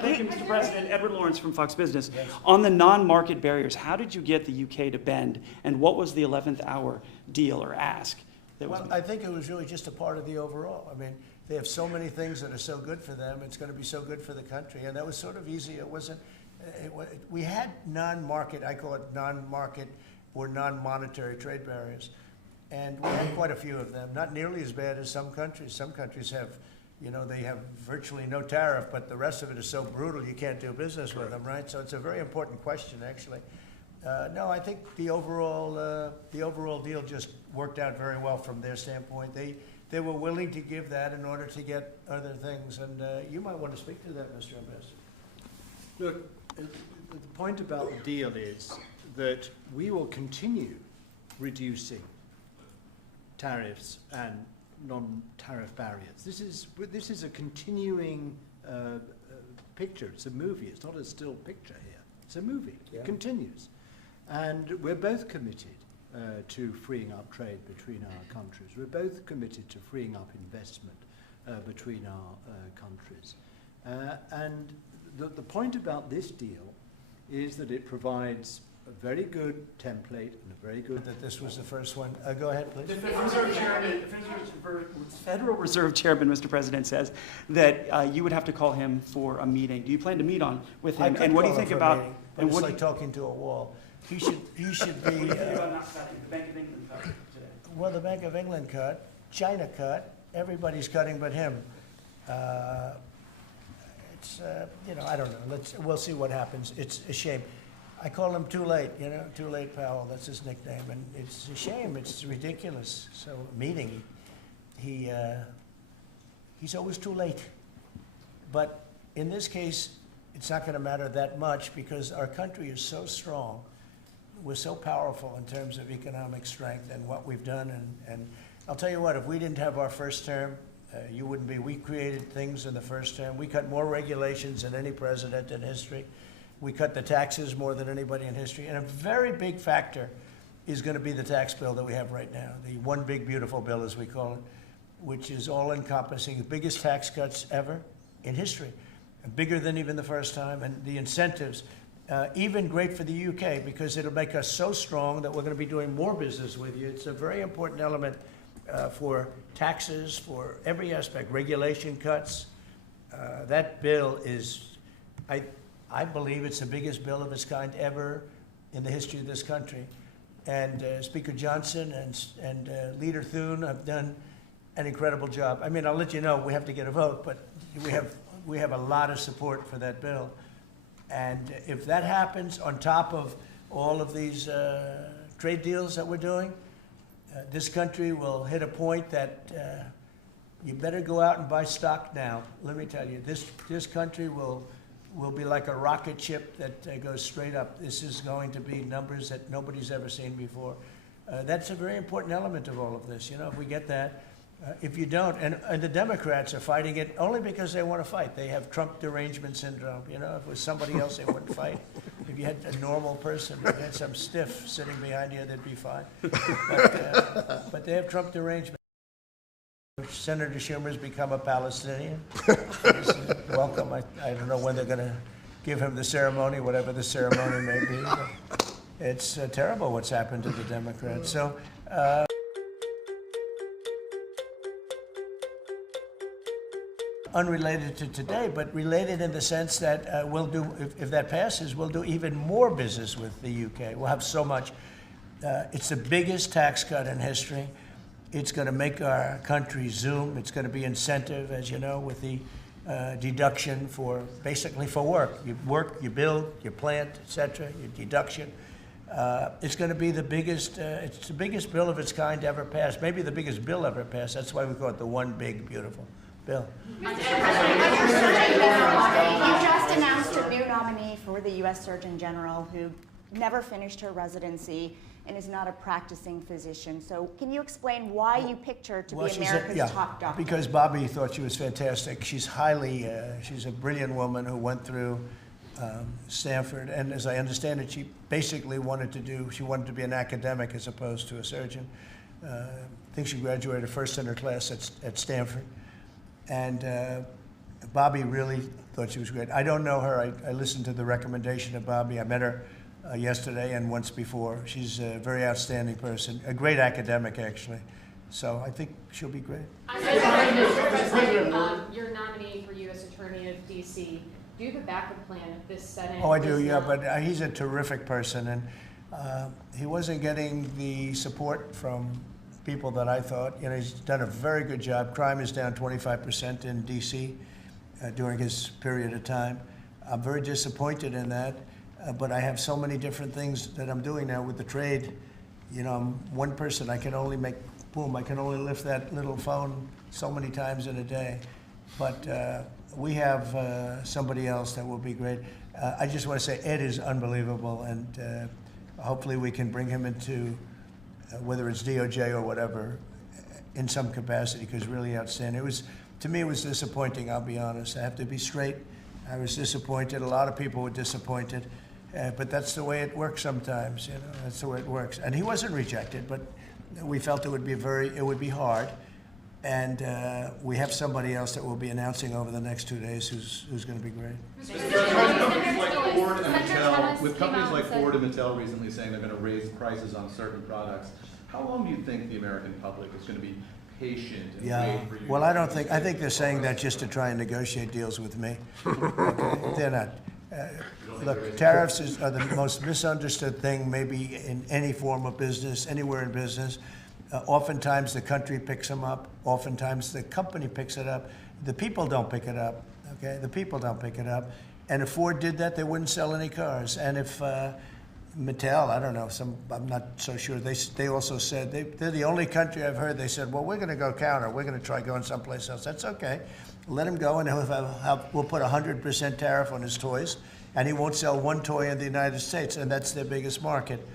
Thank you, Mr. President. Edward Lawrence from Fox Business. Yes. On the non-market barriers, how did you get the UK to bend, and what was the 11th hour deal or ask? Well, I think it was really just a part of the overall. I mean, they have so many things that are so good for them. It's going to be so good for the country. And that was sort of easy. It wasn't, we had non-market, I call it non-market or non-monetary trade barriers. And we had quite a few of them, not nearly as bad as some countries. Some countries have, they have virtually no tariff, but the rest of it is so brutal you can't do business with them, right? So it's a very important question, actually. No, I think the overall deal just worked out very well from their standpoint. They were willing to give that in order to get other things, and you might want to speak to that, Mr. Ambassador. Look, the point about the deal is that we will continue reducing tariffs and non-tariff barriers. This is a continuing picture. It's a movie. It's not a still picture here. It's a movie. Yeah. It continues. And we're both committed to freeing up trade between our countries. We're both committed to freeing up investment between our countries. And the point about this deal is that it provides a very good template and a very good... That this was the first one. Go ahead, please. The Federal Reserve Chairman, Mr. President, says that you would have to call him for a meeting. Do you plan to meet with him? And what do you think about... And it's like talking to a wall. He should be... What do you think about not cutting? The Bank of England cut today. Well, the Bank of England cut. China cut. Everybody's cutting but him. It's, I don't know. We'll see what happens. It's a shame. I call him Too Late, Too Late Powell. That's his nickname. And it's a shame. It's ridiculous. So, meeting, he's always too late. But in this case, it's not going to matter that much because our country is so strong. We're so powerful in terms of economic strength and what we've done. And I'll tell you what, if we didn't have our first term, you wouldn't be. We created things in the first term. We cut more regulations than any president in history. We cut the taxes more than anybody in history. And a very big factor is going to be the tax bill that we have right now, the one big beautiful bill, as we call it, which is all-encompassing, the biggest tax cuts ever in history, bigger than even the first time, and the incentives, even great for the UK because it'll make us so strong that we're going to be doing more business with you. It's a very important element for taxes, for every aspect, regulation cuts. That bill is, I believe it's the biggest bill of its kind ever in the history of this country. And Speaker Johnson and Leader Thune have done an incredible job. I mean, I'll let you know, we have to get a vote, but we have a lot of support for that bill. And if that happens on top of all of these trade deals that we're doing, this country will hit a point that you better go out and buy stock now. Let me tell you, this country will be like a rocket ship that goes straight up. This is going to be numbers that nobody's ever seen before. That's a very important element of all of this. You know, if we get that, if you don't, and the Democrats are fighting it only because they want to fight. They have Trump derangement syndrome. You know, if it was somebody else, they wouldn't fight. If you had a normal person, if you had some stiff sitting behind you, they'd be fine. But they have Trump derangement. Senator Schumer's become a Palestinian. Welcome. I don't know when they're going to give him the ceremony, whatever the ceremony may be. But it's terrible what's happened to the Democrats. So. Unrelated to today, but related in the sense that we'll do, if that passes, we'll do even more business with the UK. We'll have so much. It's the biggest tax cut in history. It's going to make our country zoom. It's going to be incentive, as you know, with the deduction for, basically for work. You work, you build, you plant, etc., your deduction. It's going to be the biggest, it's the biggest bill of its kind ever passed, maybe the biggest bill ever passed. That's why we call it the one big, beautiful bill. You just announced a new nominee for the U.S. Surgeon General who never finished her residency and is not a practicing physician. So can you explain why you picked her to be America's top doctor? Because Bobby thought she was fantastic. She's highly, she's a brilliant woman who went through Stanford, and as I understand it, she basically wanted to be an academic as opposed to a surgeon. I think she graduated first in her class at Stanford. And Bobby really thought she was great. I don't know her. I listened to the recommendation of Bobby. I met her yesterday and once before. She's a very outstanding person, a great academic, actually. So I think she'll be great. Your nominee for U.S. Attorney of D.C., do you have a backup plan if this Senate? Oh, I do, yeah, but he's a terrific person, and he wasn't getting the support from people that I thought. You know, he's done a very good job. Crime is down 25% in D.C. During his period of time. I'm very disappointed in that, but I have so many different things that I'm doing now with the trade. You know, I'm one person. I can only make, boom, I can only lift that little phone so many times in a day. But we have somebody else that will be great. I just want to say Ed is unbelievable, and hopefully we can bring him into whether it's DOJ or whatever, in some capacity, because really outstanding. It was, to me, it was disappointing, I'll be honest. I have to be straight. I was disappointed. A lot of people were disappointed. But that's the way it works sometimes, you know. That's the way it works. And he wasn't rejected, but we felt it would be hard. And we have somebody else that we'll be announcing over the next 2 days who's going to be great. With companies like Ford and Mattel recently saying they're going to raise prices on certain products, how long do you think the American public is going to be patient and wait for you? Well, I think they're saying that just to try and negotiate deals with me. Okay? They're not. Look, tariffs are the most misunderstood thing maybe in any form of business, anywhere in business. Oftentimes the country picks them up. Oftentimes the company picks it up. The people don't pick it up. Okay, the people don't pick it up. And if Ford did that, they wouldn't sell any cars. And if Mattel, I don't know, I'm not so sure. They also said they're the only country I've heard. They said, well, we're going to go counter. We're going to try going someplace else. That's okay. Let him go, and we'll put 100% tariff on his toys, and he won't sell one toy in the United States, and that's their biggest market.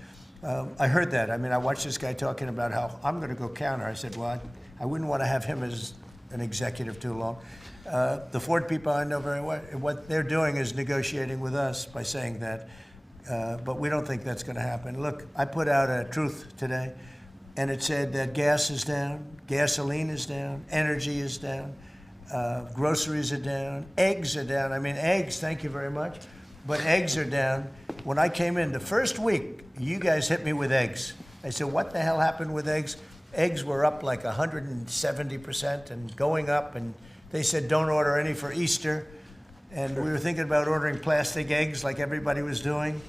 I heard that. I mean, I watched this guy talking about how I'm going to go counter. I said, well, I wouldn't want to have him as an executive too long. The Ford people I know very well. What they're doing is negotiating with us by saying that, but we don't think that's going to happen. Look, I put out a truth today, and it said that gas is down, gasoline is down, energy is down, groceries are down, eggs are down. I mean, eggs, thank you very much, but eggs are down. When I came in the first week, you guys hit me with eggs. I said, what the hell happened with eggs? Eggs were up like 170% and going up, and they said don't order any for Easter. And we were thinking about ordering plastic eggs like everybody was doing.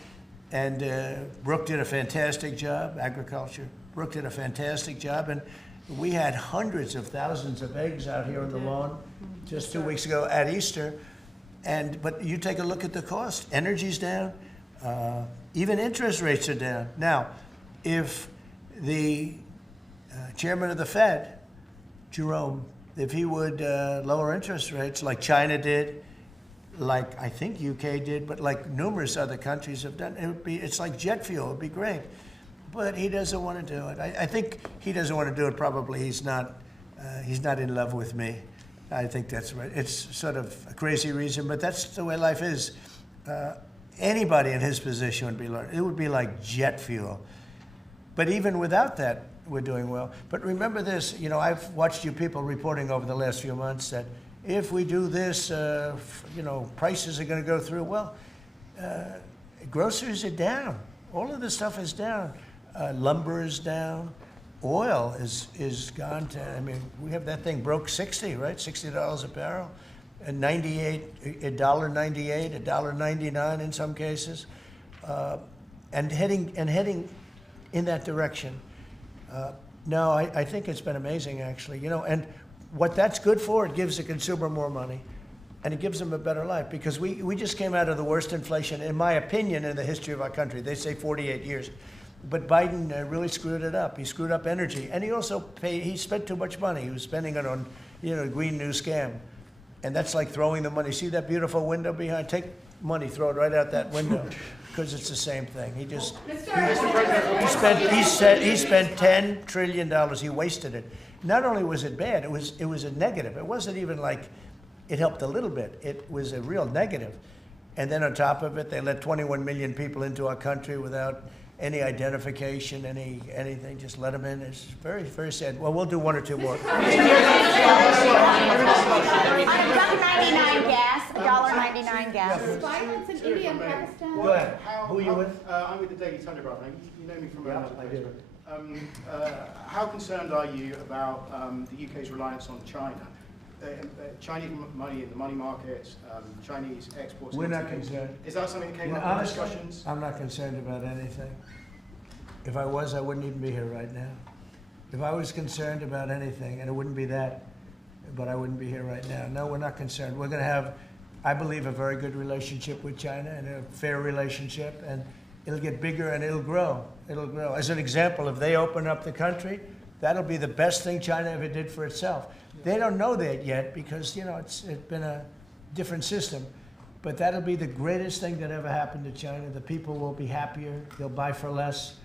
And Brooke did a fantastic job, agriculture. Brooke did a fantastic job, and we had hundreds of thousands of eggs out here on the lawn just 2 weeks ago at Easter. But you take a look at the cost. Energy's down. Even interest rates are down. Now, if the chairman of the Fed, Jerome, if he would lower interest rates like China did, like I think UK did, but like numerous other countries have done, it's like jet fuel. It would be great. But he doesn't want to do it. I think he doesn't want to do it. Probably he's not in love with me. I think that's right. It's sort of a crazy reason, but that's the way life is. Anybody in his position would be like, it would be like jet fuel. But even without that, we're doing well. But remember this, you know, I've watched you people reporting over the last few months that if we do this, you know, prices are going to go through. Well, groceries are down. All of this stuff is down. Lumber is down. Oil is gone to, I mean, we have that thing broke 60, right? $60 a barrel. And $1.98, $1.99 in some cases. And heading in that direction. No, I think it's been amazing, actually. You know, and what that's good for, it gives the consumer more money, and it gives them a better life. Because we just came out of the worst inflation, in my opinion, in the history of our country. They say 48 years. But Biden really screwed it up. He screwed up energy, and he also he spent too much money. He was spending it on, you know, Green New Scam. And that's like throwing the money. See that beautiful window behind? Take money, throw it right out that window, because it's the same thing. He just he spent $10 trillion. He wasted it. Not only was it bad, it was a negative. It wasn't even like it helped a little bit. It was a real negative. And then on top of it, they let 21 million people into our country without any identification, anything. Just let them in. It's very, very sad. Well, we'll do one or two more. $1.99 gas. $1.99 gas. Violence in India and Pakistan. Go ahead. Who are you with? I'm with the Daily Telegraph. You know me from another I place. do. How concerned are you about the UK's reliance on China? Chinese money in the money markets, Chinese exports. We're not concerned. Is that something that came up in discussions? I'm not concerned about anything. If I was, I wouldn't even be here right now. If I was concerned about anything, and it wouldn't be that, but I wouldn't be here right now. No, we're not concerned. We're going to have, I believe, a very good relationship with China, and a fair relationship, and it'll get bigger and it'll grow. It'll grow. As an example, if they open up the country, that'll be the best thing China ever did for itself. They don't know that yet because, you know, it's been a different system. But that'll be the greatest thing that ever happened to China. The people will be happier. They'll buy for less.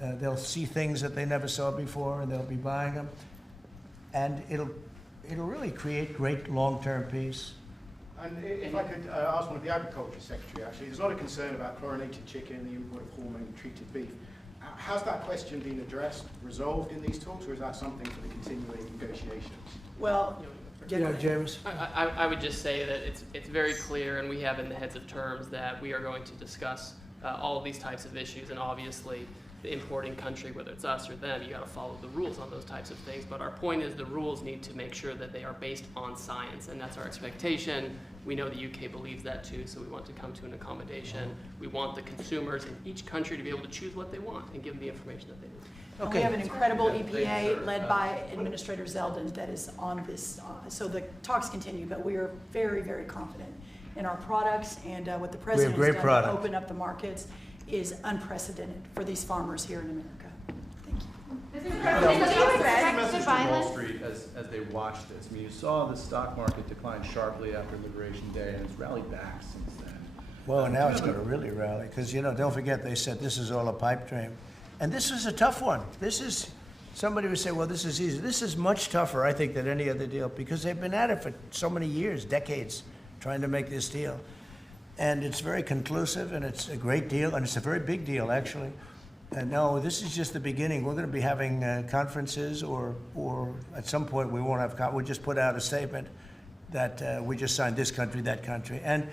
They'll see things that they never saw before, and they'll be buying them. And it'll really create great long-term peace. And if I could ask one of the Agriculture Secretary, actually, there's a lot of concern about chlorinated chicken, the import of hormone-treated beef. Has that question been addressed, resolved in these talks, or is that something for the continuing negotiations? Well, yeah, James. I would just say that it's very clear, and we have in the heads of terms that we are going to discuss all of these types of issues, and obviously the importing country, whether it's us or them, you got to follow the rules on those types of things. But our point is the rules need to make sure that they are based on science, and that's our expectation. We know the UK believes that too, so we want to come to an accommodation. We want the consumers in each country to be able to choose what they want and give them the information that they need. Okay. We have an incredible EPA led by Administrator Zeldin that is on this. So the talks continue, but we are very, very confident in our products, and what the President has done to open up the markets is unprecedented for these farmers here in America. Thank you. Mr. President, do you expect message the to Wall violence? Street as they watched this? I mean, you saw the stock market decline sharply after Liberation Day, and it's rallied back since then. Well, now it's going to really rally, because, you know, don't forget they said this is all a pipe dream. And this is a tough one. This is, somebody would say, well, this is easy. This is much tougher, I think, than any other deal, because they've been at it for so many years, decades, trying to make this deal. And it's very conclusive, and it's a great deal, and it's a very big deal, actually. And no, this is just the beginning. We're going to be having conferences, or at some point we won't have, we'll just put out a statement that we just signed this country, that country. And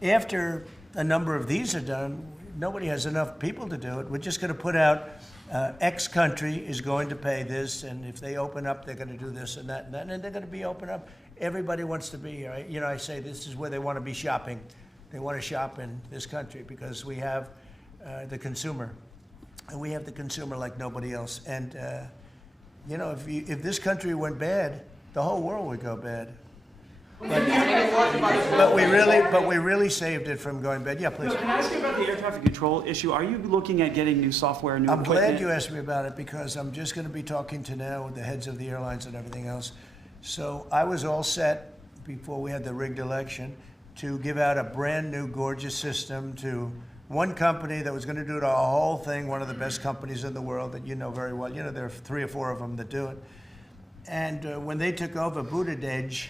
after a number of these are done, nobody has enough people to do it. We're just going to put out X country is going to pay this, and if they open up, they're going to do this and that and that, and they're going to be open up. Everybody wants to be here. You know, I say this is where they want to be shopping. They want to shop in this country because we have the consumer. And we have the consumer like nobody else. And, you know, if this country went bad, the whole world would go bad. But we really saved it from going bad. Yeah, please. No, can I ask you about the air traffic control issue? Are you looking at getting new software, new I'm equipment? glad you asked me about it because I'm just going to be talking to now with the heads of the airlines and everything else. So I was all set before we had the rigged election to give out a brand new gorgeous system to one company that was going to do the whole thing, one of the best companies in the world that you know very well. You know, there are 3 or 4 of them that do it. And when they took over, Buttigieg,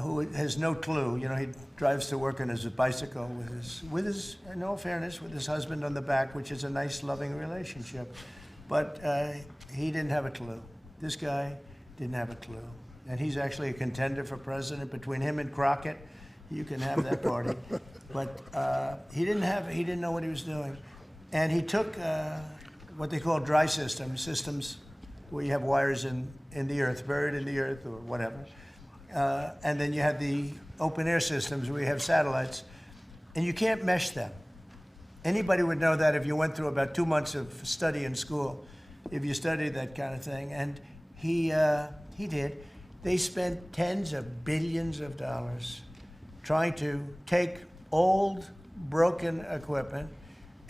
who has no clue, you know, he drives to work on his bicycle with his, in all fairness, with his husband on the back, which is a nice, loving relationship. But he didn't have a clue. This guy didn't have a clue. And he's actually a contender for president. Between him and Crockett, you can have that party. But he didn't know what he was doing. And he took what they call dry systems where you have wires in the earth, buried in the earth or whatever. And then you have the open air systems where you have satellites. And you can't mesh them. Anybody would know that if you went through about 2 months of study in school, if you studied that kind of thing. And he did. They spent tens of billions of dollars trying to take old, broken equipment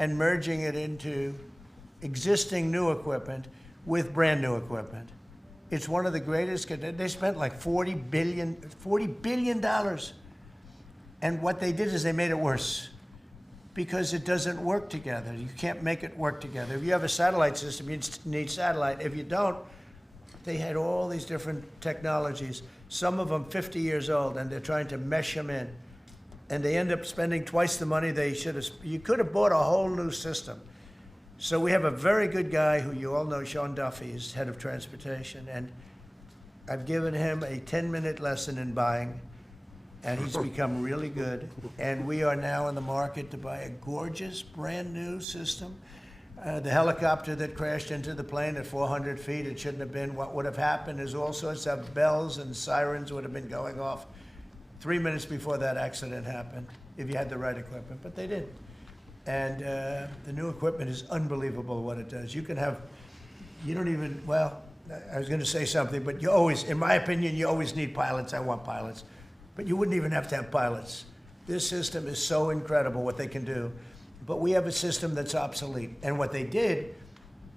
and merging it into existing new equipment with brand new equipment. It's one of the greatest. They spent like $40 billion. And what they did is they made it worse because it doesn't work together. You can't make it work together. If you have a satellite system, you need satellite. If you don't, they had all these different technologies, some of them 50 years old, and they're trying to mesh them in. And they end up spending twice the money they should have. You could have bought a whole new system. So we have a very good guy who you all know, Sean Duffy, is head of transportation. And I've given him a 10-minute lesson in buying, and he's become really good. And we are now in the market to buy a gorgeous, brand new system. The helicopter that crashed into the plane at 400 feet, it shouldn't have been. What would have happened is all sorts of bells and sirens would have been going off 3 minutes before that accident happened, if you had the right equipment, but they didn't. And the new equipment is unbelievable what it does. You can have, you don't even, well, I was going to say something, but you always, in my opinion, you always need pilots. I want pilots. But you wouldn't even have to have pilots. This system is so incredible what they can do. But we have a system that's obsolete. And what they did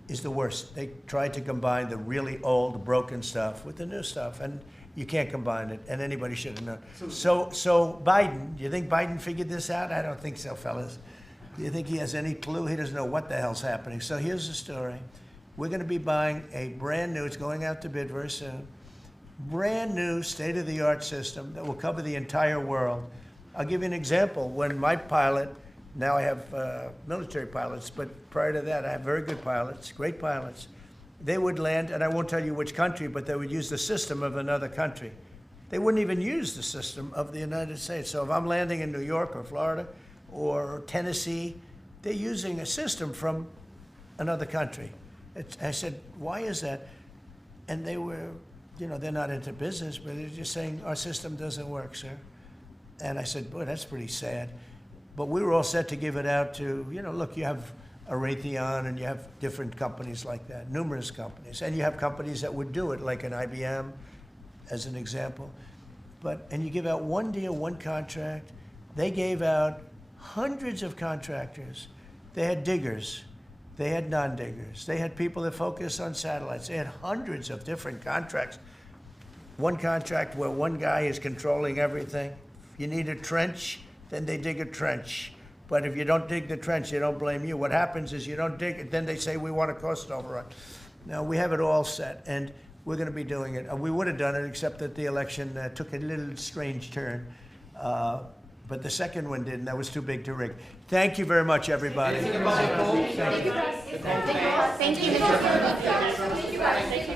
is the worst. They tried to combine the really old, broken stuff with the new stuff. And you can't combine it, and anybody should have known. So Biden, do you think Biden figured this out? I don't think so, fellas. Do you think he has any clue? He doesn't know what the hell's happening. So here's the story. We're going to be buying a brand new, it's going out to bid very soon, brand new state-of-the-art system that will cover the entire world. I'll give you an example. When my pilot, now I have military pilots, but prior to that I have very good pilots, great pilots. They would land, and I won't tell you which country, but they would use the system of another country. They wouldn't even use the system of the United States. So if I'm landing in New York or Florida or Tennessee, they're using a system from another country. I said, why is that? And they were, you know, they're not into business, but they're just saying, our system doesn't work, sir. And I said, boy, that's pretty sad. But we were all set to give it out to, you know, look, you have a Raytheon and you have different companies like that, numerous companies. And you have companies that would do it, like an IBM, as an example. And you give out one deal, one contract. They gave out hundreds of contractors. They had diggers. They had non-diggers. They had people that focus on satellites. They had hundreds of different contracts. One contract where one guy is controlling everything. If you need a trench, then they dig a trench. But if you don't dig the trench, they don't blame you. What happens is you don't dig it, then they say, we want a cost overrun. Now, we have it all set, and we're going to be doing it. We would have done it, except that the election took a little strange turn. But the second one didn't. That was too big to rig. Thank you very much, everybody. Thank you, guys. Thank you.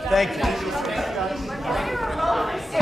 Thank you.